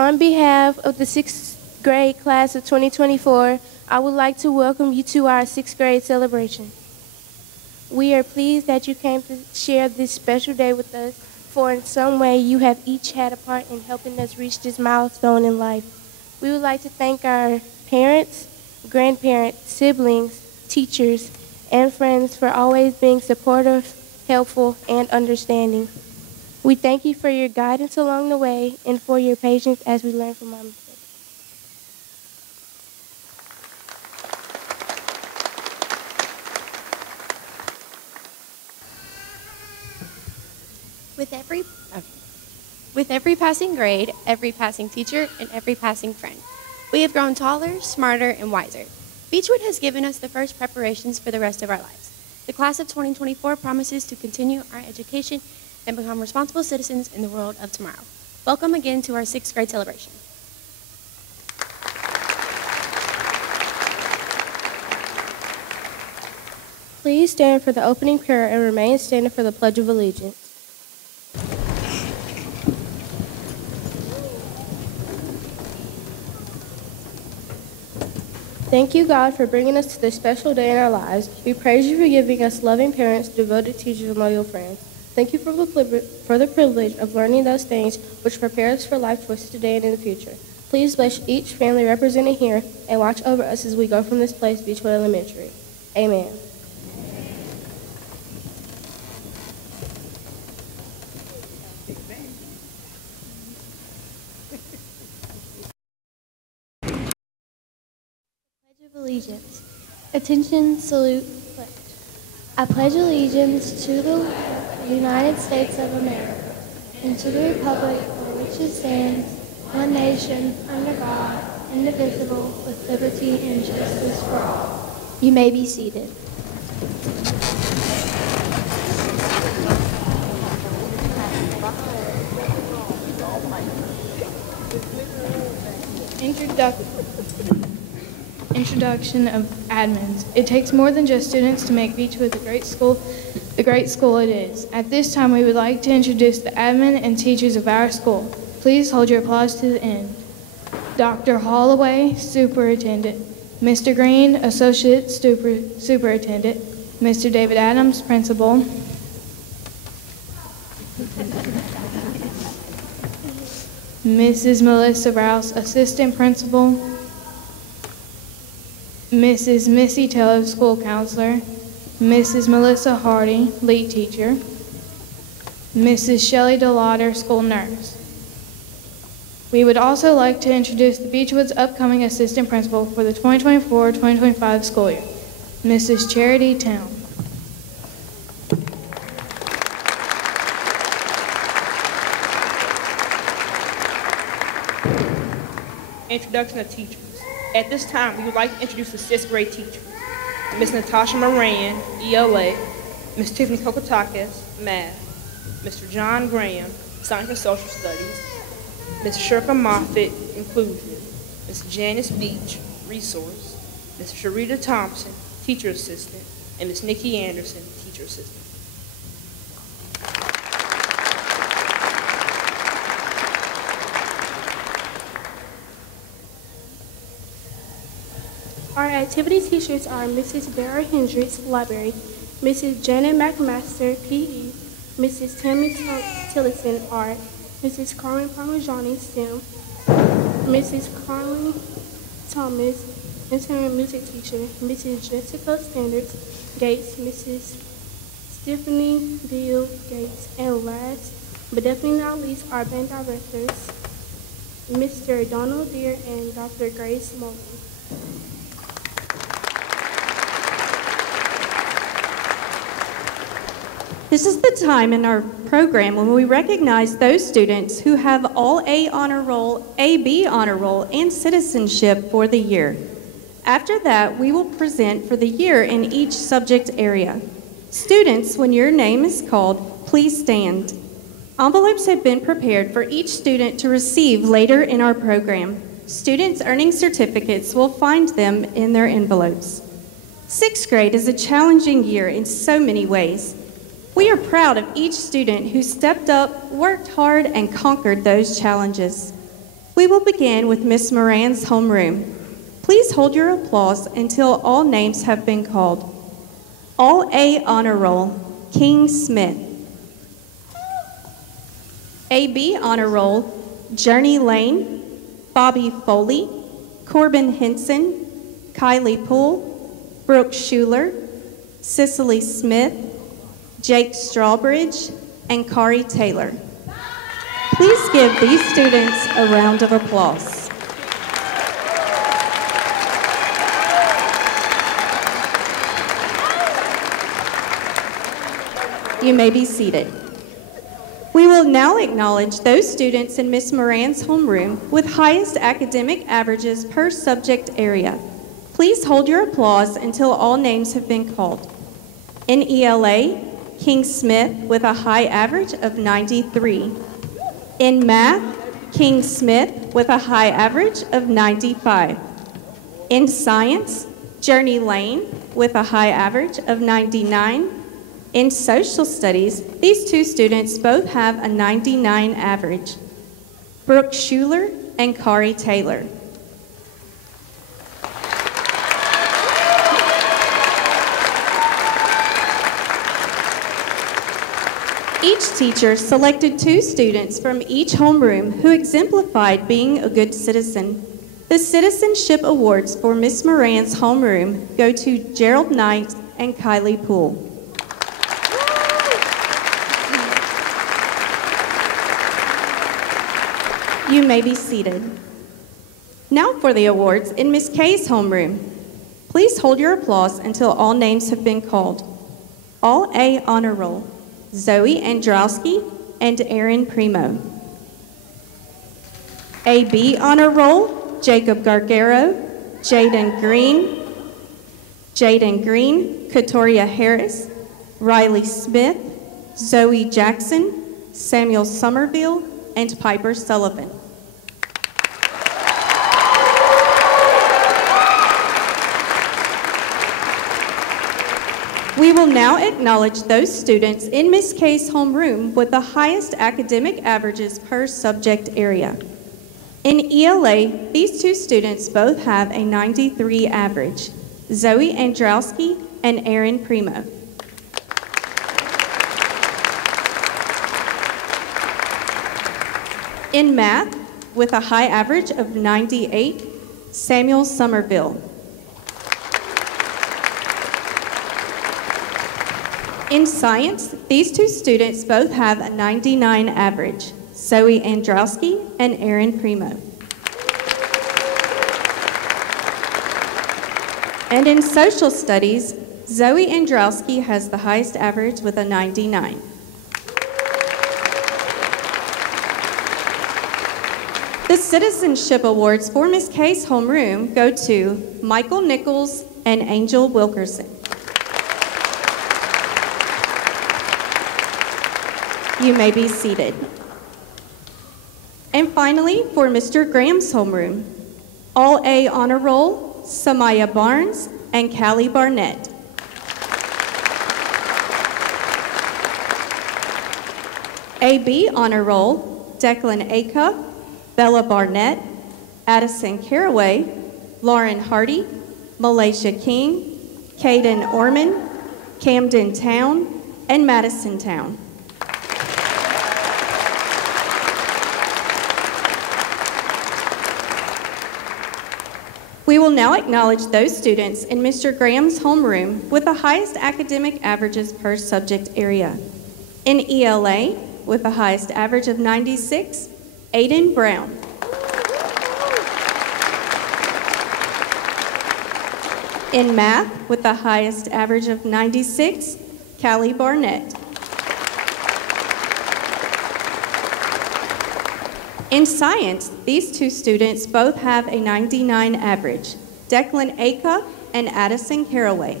On behalf of the 6th grade class of 2024, I would like to welcome you to our 6th grade celebration. We are pleased that you came to share this special day with us, for in some way you have each had a part in helping us reach this milestone in life. We would like to thank our parents, grandparents, siblings, teachers, and friends for always being supportive, helpful, and understanding. We thank you for your guidance along the way and for your patience as we learn from our mistakes. With every passing grade, every passing teacher, and every passing friend, we have grown taller, smarter, and wiser. Beechwood has given us the first preparations for the rest of our lives. The class of 2024 promises to continue our education and become responsible citizens in the world of tomorrow. Welcome again to our 6th grade celebration. Please stand for the opening prayer and remain standing for the Pledge of Allegiance. Thank you, God, for bringing us to this special day in our lives. We praise you for giving us loving parents, devoted teachers, and loyal friends. Thank you for the privilege of learning those things which prepare us for life choices today and in the future. Please bless each family represented here and watch over us as we go from this place, Beechwood Elementary. Amen. Allegiance. Attention, salute, pledge. I pledge allegiance to the United States of America and to the republic for which it stands, one nation, under God, indivisible, with liberty and justice for all. You may be seated. Introduction of admins. It takes more than just students to make Beechwood the great school it is. At this time, we would like to introduce the admin and teachers of our school. Please hold your applause to the end. Dr. Holloway, Superintendent. Mr. Green, Associate Superintendent. Mr. David Adams, Principal. Mrs. Melissa Rouse, Assistant Principal. Mrs. Missy Taylor, School Counselor. Mrs. Melissa Hardy, Lead Teacher. Mrs. Shelley DeLauder, School Nurse. We would also like to introduce the Beechwood's upcoming Assistant Principal for the 2024-2025 school year, Mrs. Charity Town. Introduction of teachers. At this time, we would like to introduce the 6th grade teachers. Ms. Natasha Moran, ELA, Ms. Tiffany Kokotakis, Math, Mr. John Graham, Science and Social Studies, Ms. Shirka Moffitt, Inclusion, Ms. Janice Beach, Resource, Ms. Sharita Thompson, Teacher Assistant, and Ms. Nikki Anderson, Teacher Assistant. Our activity teachers are Mrs. Vera Hendricks, Library, Mrs. Janet McMaster, PE, Mrs. Tammy Tillotson, Art, Mrs. Carmen Parmigiani, STEM, Mrs. Carly Thomas, Intern Music Teacher, Mrs. Jessica Standards, Gates, Mrs. Stephanie Bill Gates, and last but definitely not least, our band directors, Mr. Donald Deere and Dr. Grace Mullen. This is the time in our program when we recognize those students who have all A honor roll, AB honor roll, and citizenship for the year. After that, we will present for the year in each subject area. Students, when your name is called, please stand. Envelopes have been prepared for each student to receive later in our program. Students earning certificates will find them in their envelopes. 6th grade is a challenging year in so many ways. We are proud of each student who stepped up, worked hard, and conquered those challenges. We will begin with Miss Moran's homeroom. Please hold your applause until all names have been called. All A honor roll, King Smith. AB honor roll, Journey Lane, Bobby Foley, Corbin Henson, Kylie Poole, Brooke Schuler, Cicely Smith, Jake Strawbridge, and Kari Taylor. Please give these students a round of applause. You may be seated. We will now acknowledge those students in Miss Moran's homeroom with highest academic averages per subject area. Please hold your applause until all names have been called. In ELA, King Smith with a high average of 93. In math, King Smith with a high average of 95. In science, Journey Lane with a high average of 99. In social studies, these two students both have a 99 average. Brooke Schuler and Kari Taylor. Each teacher selected two students from each homeroom who exemplified being a good citizen. The Citizenship Awards for Miss Moran's homeroom go to Gerald Knight and Kylie Poole. You may be seated. Now for the awards in Miss Kay's homeroom. Please hold your applause until all names have been called. All A honor roll, Zoe Androwski and Aaron Primo. AB honor roll, Jacob Gargaro, Jaden Green, Katoria Harris, Riley Smith, Zoe Jackson, Samuel Somerville, and Piper Sullivan. We will now acknowledge those students in Miss Kay's homeroom with the highest academic averages per subject area. In ELA, these two students both have a 93 average, Zoe Androwski and Aaron Primo. In math, with a high average of 98, Samuel Somerville. In science, these two students both have a 99 average, Zoe Androwski and Aaron Primo. And in social studies, Zoe Androwski has the highest average with a 99. The Citizenship Awards for Miss Kay's homeroom go to Michael Nichols and Angel Wilkerson. You may be seated. And finally, for Mr. Graham's homeroom, all A honor roll, Samaya Barnes and Callie Barnett. AB honor roll, Declan Acuff, Bella Barnett, Addison Caraway, Lauren Hardy, Malaysia King, Caden Orman, Camden Town, and Madison Town. We will now acknowledge those students in Mr. Graham's homeroom with the highest academic averages per subject area. In ELA, with the highest average of 96, Aiden Brown. In math, with the highest average of 96, Callie Barnett. In science, these two students both have a 99 average, Declan Acuff and Addison Caraway.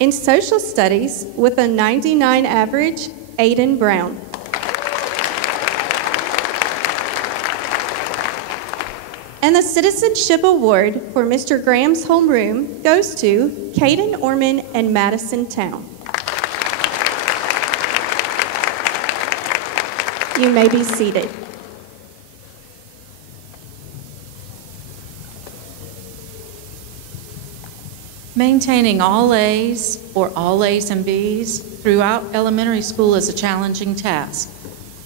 In social studies, with a 99 average, Aiden Brown. And the Citizenship Award for Mr. Graham's homeroom goes to Caden Orman and Madison Town. You may be seated. Maintaining all A's or all A's and B's throughout elementary school is a challenging task.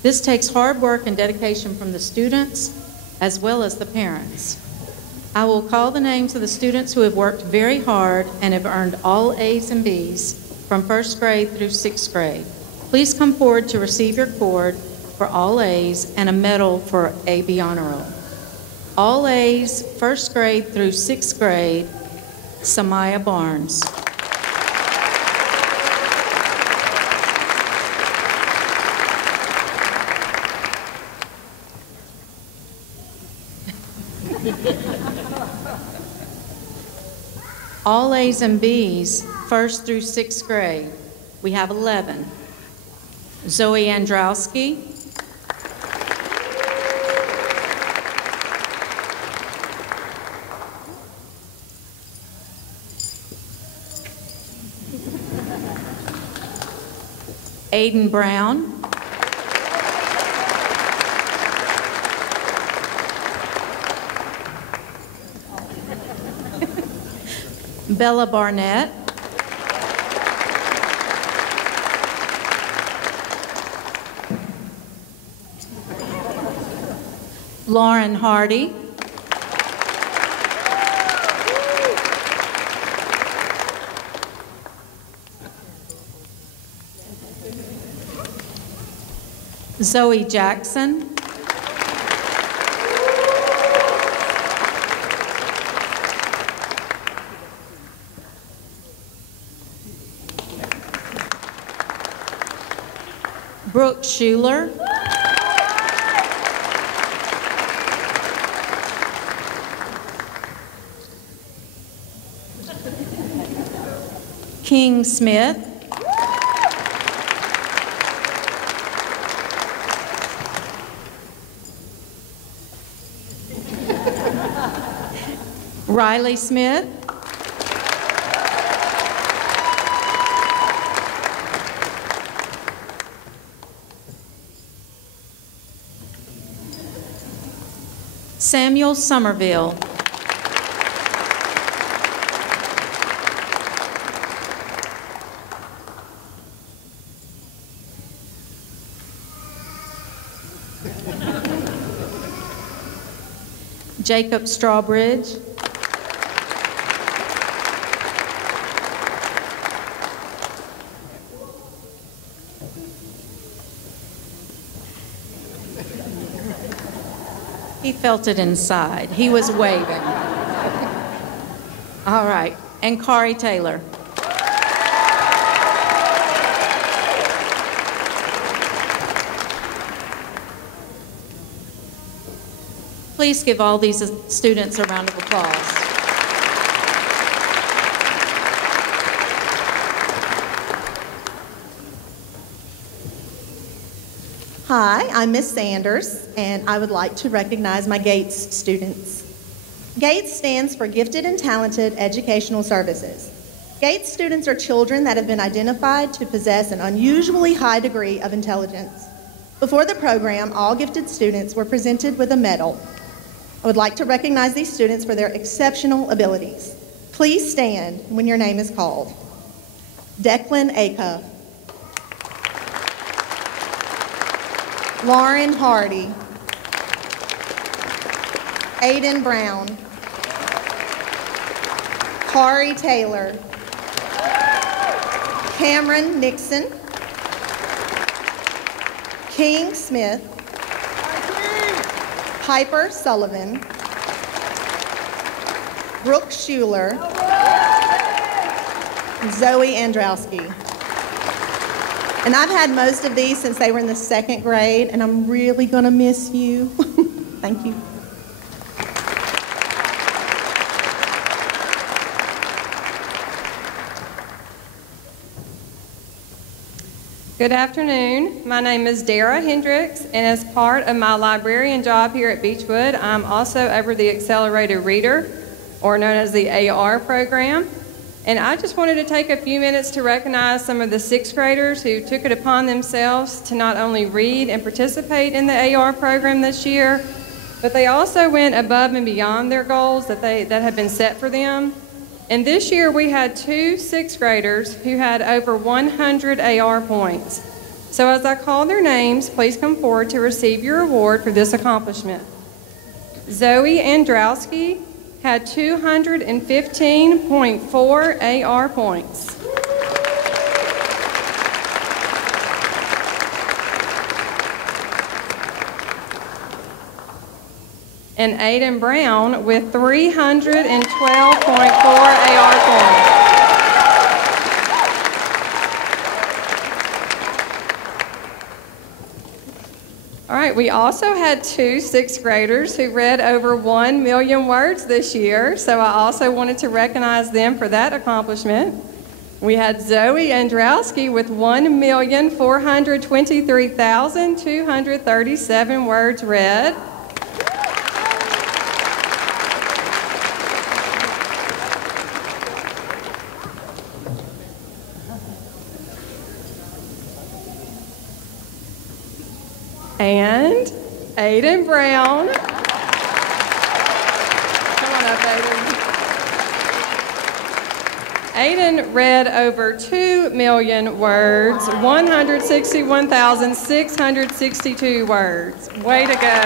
This takes hard work and dedication from the students as well as the parents. I will call the names of the students who have worked very hard and have earned all A's and B's from first grade through sixth grade. Please come forward to receive your cord for all A's and a medal for AB Honor Roll. All A's, first grade through sixth grade, Samaya Barnes. All A's and B's, first through sixth grade, we have 11. Zoe Androwski, Aiden Brown, Bella Barnett, Lauren Hardy, Zoe Jackson, Brooke Schuler, King Smith, Riley Smith, Samuel Somerville, Jacob Strawbridge, he felt it inside. He was waving. All right, and Kari Taylor. Please give all these students a round of applause. Hi, I'm Miss Sanders, and I would like to recognize my GATES students. GATES stands for Gifted and Talented Educational Services. GATES students are children that have been identified to possess an unusually high degree of intelligence. Before the program, all gifted students were presented with a medal. I would like to recognize these students for their exceptional abilities. Please stand when your name is called. Declan Acuff, Lauren Hardy, Aiden Brown, Kari Taylor, Cameron Nixon, King Smith, Piper Sullivan, Brooke Schuler, Zoe Androwski. And I've had most of these since they were in the second grade, and I'm really gonna miss you. Thank you. Good afternoon. My name is Dara Hendricks, and as part of my librarian job here at Beechwood, I'm also over the Accelerated Reader, or known as the AR program. And I just wanted to take a few minutes to recognize some of the sixth graders who took it upon themselves to not only read and participate in the AR program this year, but they also went above and beyond their goals that had been set for them. And this year we had 2 sixth graders who had over 100 AR points. So as I call their names, please come forward to receive your award for this accomplishment. Zoe Androwski had 215.4 AR points. And Aiden Brown with 312.4 AR points. All right, we also had 2 sixth graders who read over 1 million words this year, so I also wanted to recognize them for that accomplishment. We had Zoe Androwski with 1,423,237 words read. And Aiden Brown. Come on up, Aiden. Aiden read over 2 million words, 161,662 words. Way to go.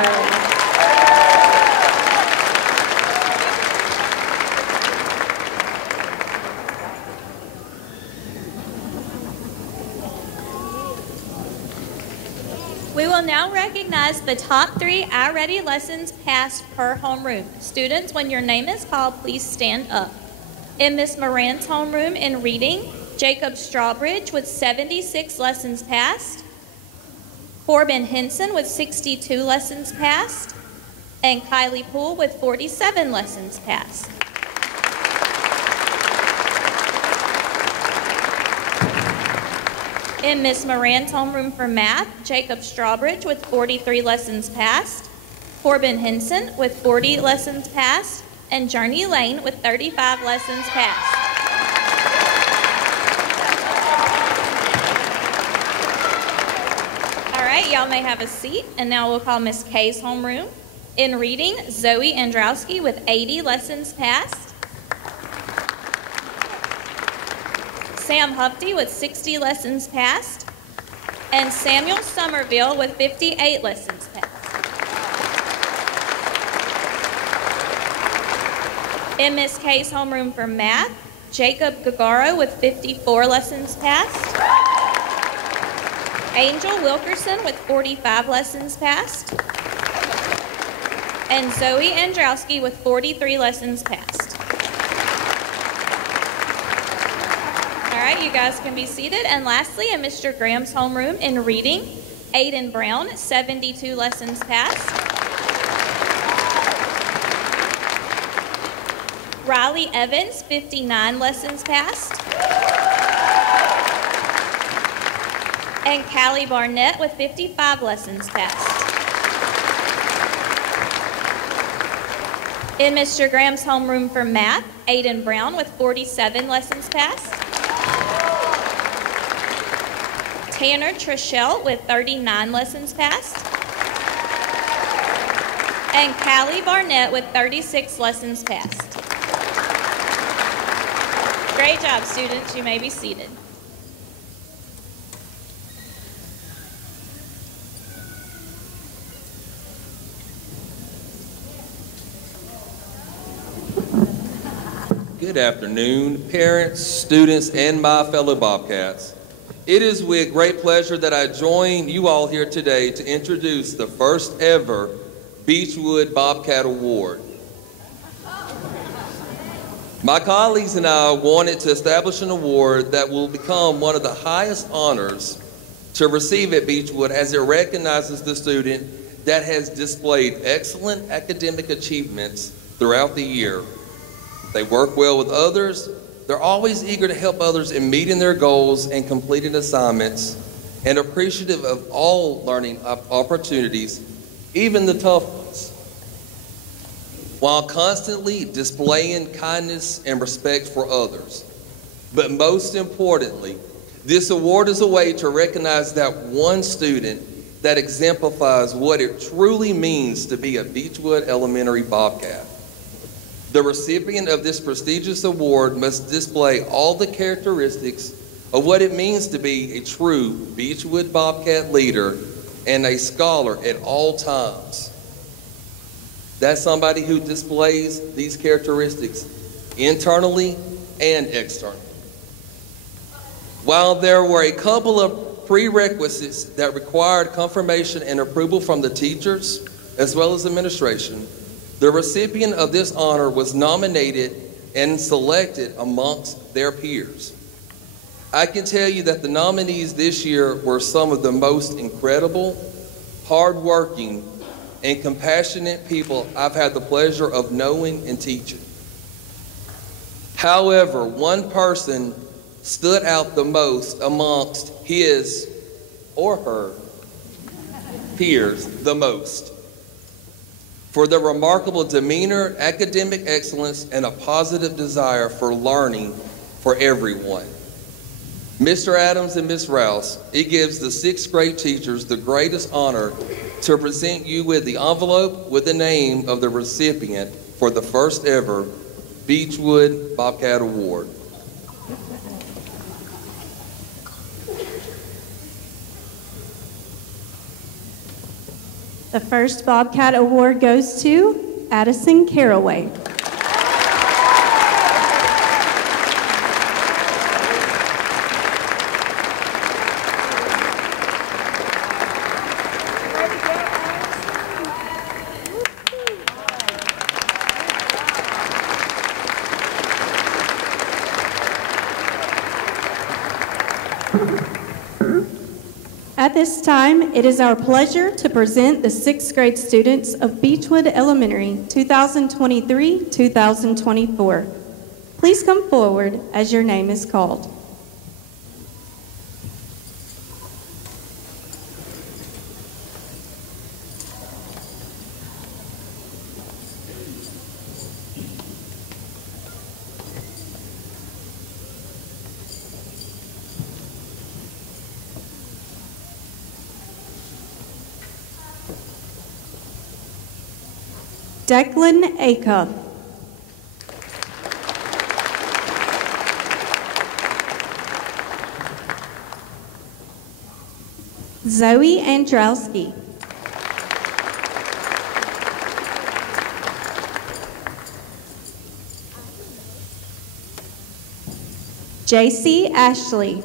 We will now recognize the top 3 iReady lessons passed per homeroom. Students, when your name is called, please stand up. In Miss Moran's homeroom in reading, Jacob Strawbridge with 76 lessons passed, Corbin Henson with 62 lessons passed, and Kylie Poole with 47 lessons passed. In Miss Moran's homeroom for math, Jacob Strawbridge with 43 lessons passed, Corbin Henson with 40 lessons passed, and Journey Lane with 35 lessons passed. All right, y'all may have a seat, and now we'll call Miss Kay's homeroom. In reading, Zoe Androwski with 80 lessons passed, Sam Hufty with 60 lessons passed, and Samuel Somerville with 58 lessons passed. In Miss Kay's homeroom for math, Jacob Gagaro with 54 lessons passed, Angel Wilkerson with 45 lessons passed, and Zoe Androwski with 43 lessons passed. All right, you guys can be seated. And lastly, in Mr. Graham's homeroom in reading, Aiden Brown, 72 lessons passed. Riley Evans, 59 lessons passed. And Callie Barnett with 55 lessons passed. In Mr. Graham's homeroom for math, Aiden Brown with 47 lessons passed. Tanner Trishell with 39 lessons passed. And Callie Barnett with 36 lessons passed. Great job, students. You may be seated. Good afternoon, parents, students, and my fellow Bobcats. It is with great pleasure that I join you all here today to introduce the first ever Beechwood Bobcat Award. My colleagues and I wanted to establish an award that will become one of the highest honors to receive at Beechwood, as it recognizes the student that has displayed excellent academic achievements throughout the year. They work well with others. They're always eager to help others in meeting their goals and completing assignments, and appreciative of all learning opportunities, even the tough ones, while constantly displaying kindness and respect for others. But most importantly, this award is a way to recognize that one student that exemplifies what it truly means to be a Beechwood Elementary Bobcat. The recipient of this prestigious award must display all the characteristics of what it means to be a true Beechwood Bobcat leader and a scholar at all times. That's somebody who displays these characteristics internally and externally. While there were a couple of prerequisites that required confirmation and approval from the teachers as well as administration, the recipient of this honor was nominated and selected amongst their peers. I can tell you that the nominees this year were some of the most incredible, hardworking, and compassionate people I've had the pleasure of knowing and teaching. However, one person stood out the most amongst his or her peers the most for their remarkable demeanor, academic excellence, and a positive desire for learning for everyone. Mr. Adams and Ms. Rouse, it gives the sixth grade teachers the greatest honor to present you with the envelope with the name of the recipient for the first ever Beechwood Bobcat Award. The first Bobcat Award goes to Addison Caraway. At this time, it is our pleasure to present the sixth grade students of Beechwood Elementary 2023-2024. Please come forward as your name is called. Declan Acuff. Zoe Androwski. JC Ashley.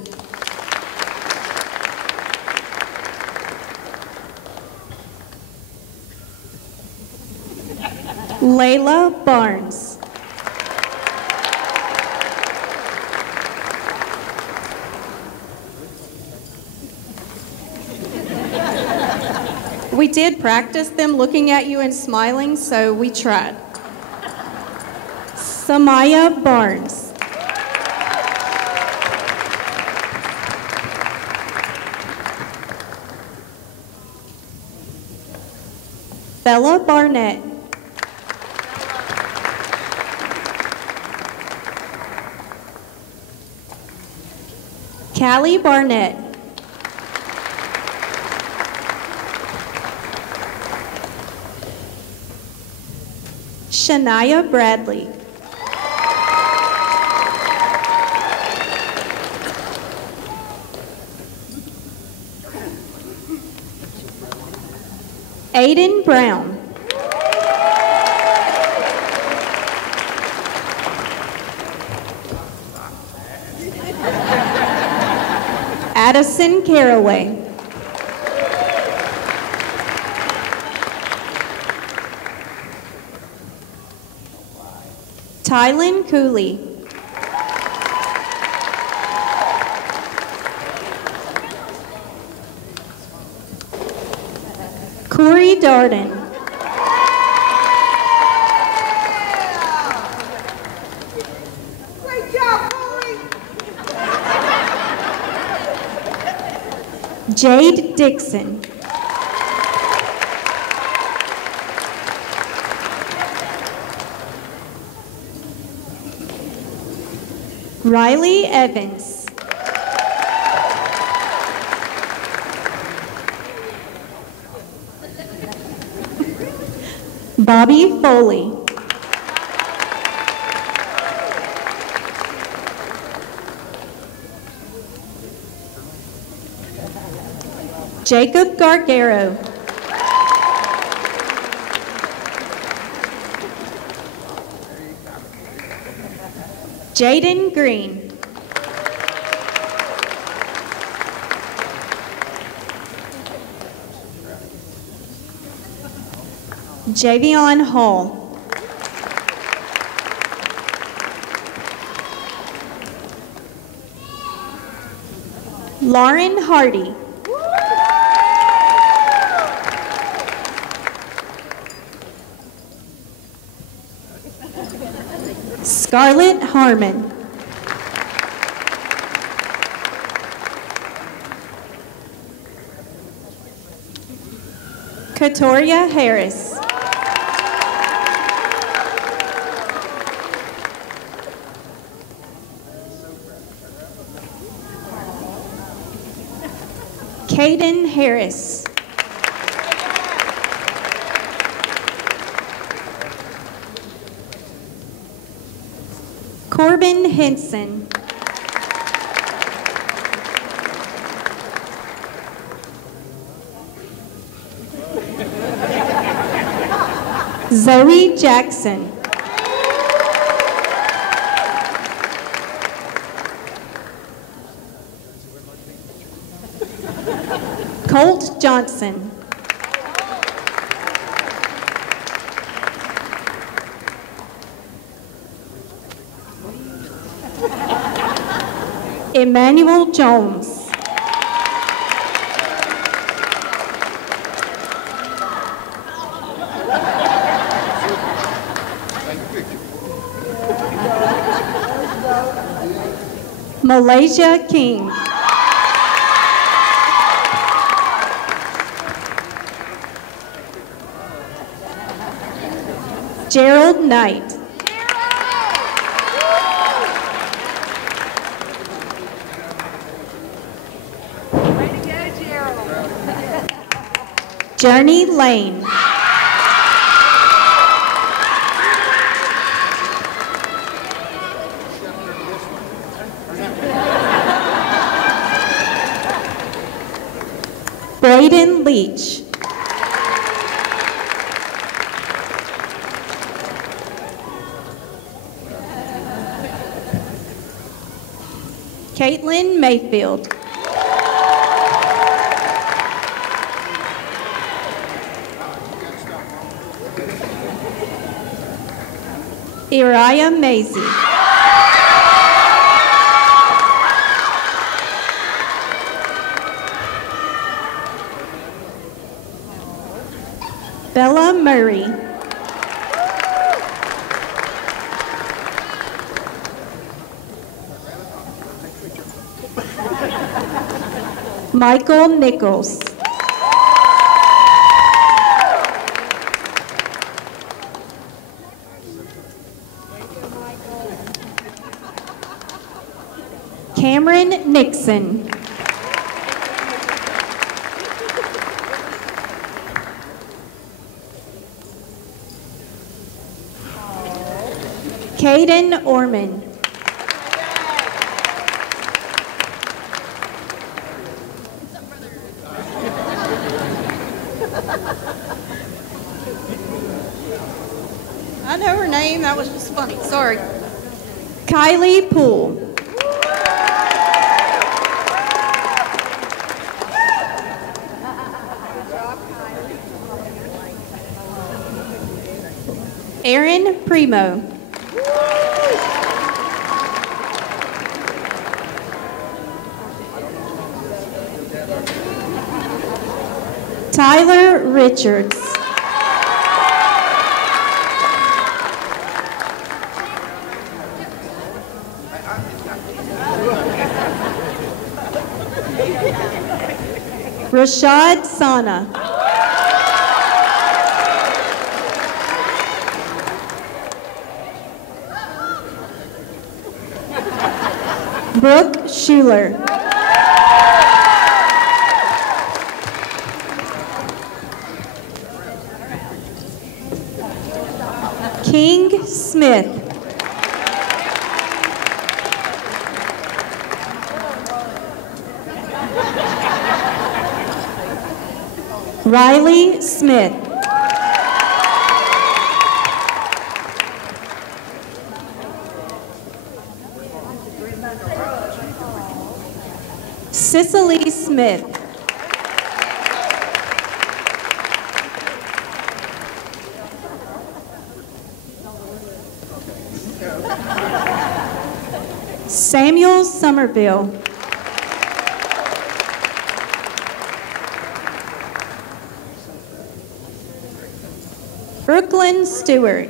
Layla Barnes. We did practice them looking at you and smiling, so we tried. Samaya Barnes. Bella Barnett. Callie Barnett. Shania Bradley. Aiden Brown. Addison Caraway. Tylen Cooley. Corey Darden. Great job, Corey. Jade Dixon. Riley Evans. Bobby Foley. Jacob Gargaro. Jaden Green. Javion Hall. Lauren Hardy. Scarlett Harmon. Katoria Harris. Caden Harris. Corbin Henson. Zoe Jackson. Colt Johnson. Emmanuel Jones. Malaysia King. Gerald Knight. Journey Lane. Braden Leach. Caitlin Mayfield. Uriah Mazie. Bella Murray. Michael Nichols. Cameron Nixon. Caden Orman. I know her name. That was just funny. Sorry. Kylie Poole. Aaron Primo. Tyler Richards. Rashad Sana. Brooke Schuler. King Smith. Riley Smith. Cicely Smith. Samuel Somerville. Brooklyn Stewart.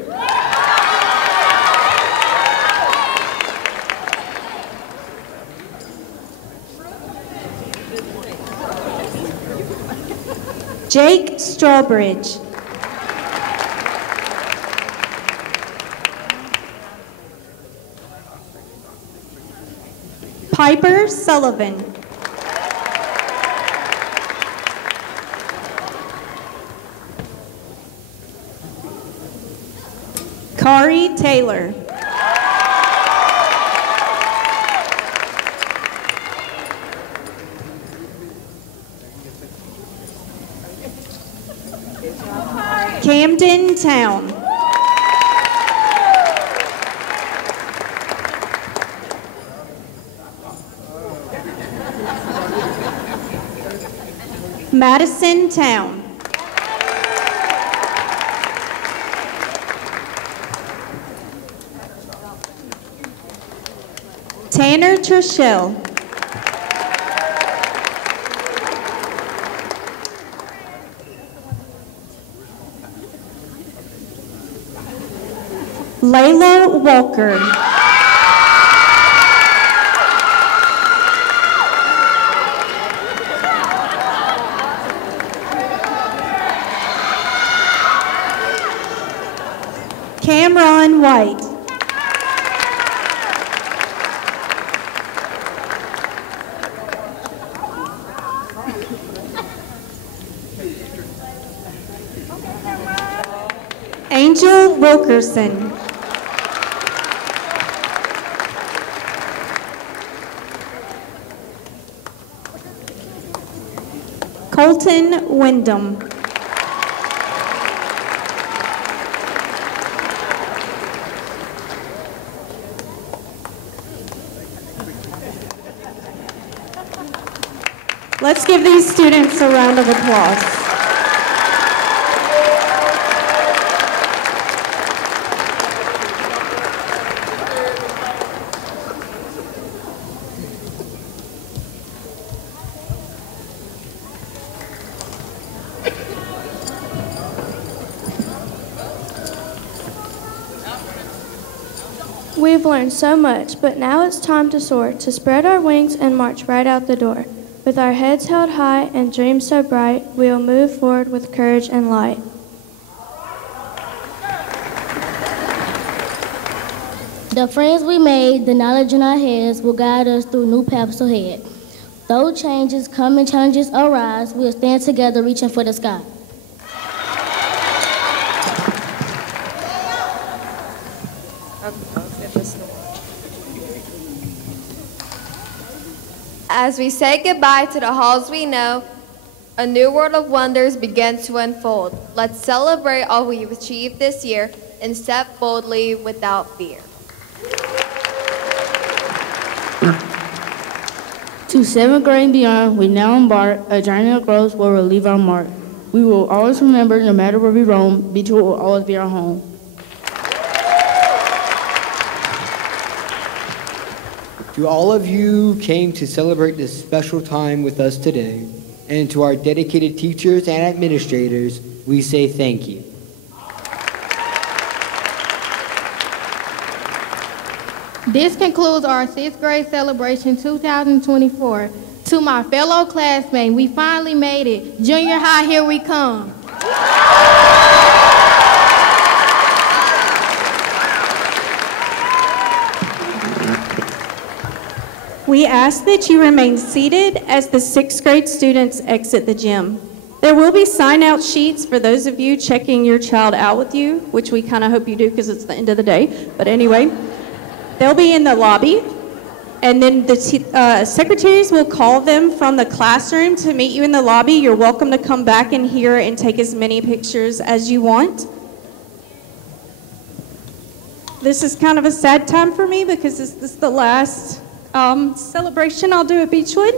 Jake Strawbridge. Piper Sullivan. Kari Taylor. Camden Town. Madison Town. Tanner Trishell. Layla Walker. Cameron White. Angel Wilkerson. Colton Wyndham. Let's give these students a round of applause. We've learned so much, but now it's time to soar, to spread our wings and march right out the door. With our heads held high and dreams so bright, we'll move forward with courage and light. The friends we made, the knowledge in our heads will guide us through new paths ahead. Though changes come and challenges arise, we'll stand together reaching for the sky. As we say goodbye to the halls we know, a new world of wonders begins to unfold. Let's celebrate all we've achieved this year and step boldly without fear. To 7th grade and beyond, we now embark a journey of growth where we'll leave our mark. We will always remember, no matter where we roam, Beechwood will always be our home. To all of you who came to celebrate this special time with us today, and to our dedicated teachers and administrators, we say thank you. This concludes our 6th grade celebration 2024. To my fellow classmates, we finally made it. Junior high, here we come. we ask that you remain seated as the 6th grade students exit the gym. There will be sign-out sheets for those of you checking your child out with you, which we kind of hope you do because it's the end of the day. But anyway, they'll be in the lobby, and then the secretaries will call them from the classroom to meet you in the lobby. You're welcome to come back in here and take as many pictures as you want. This is kind of a sad time for me because this is the last celebration I'll do at Beechwood,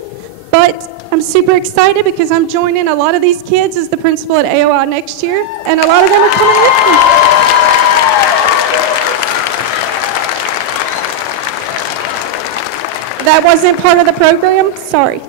but I'm super excited because I'm joining a lot of these kids as the principal at AOI next year, and a lot of them are coming with me. That wasn't part of the program, sorry.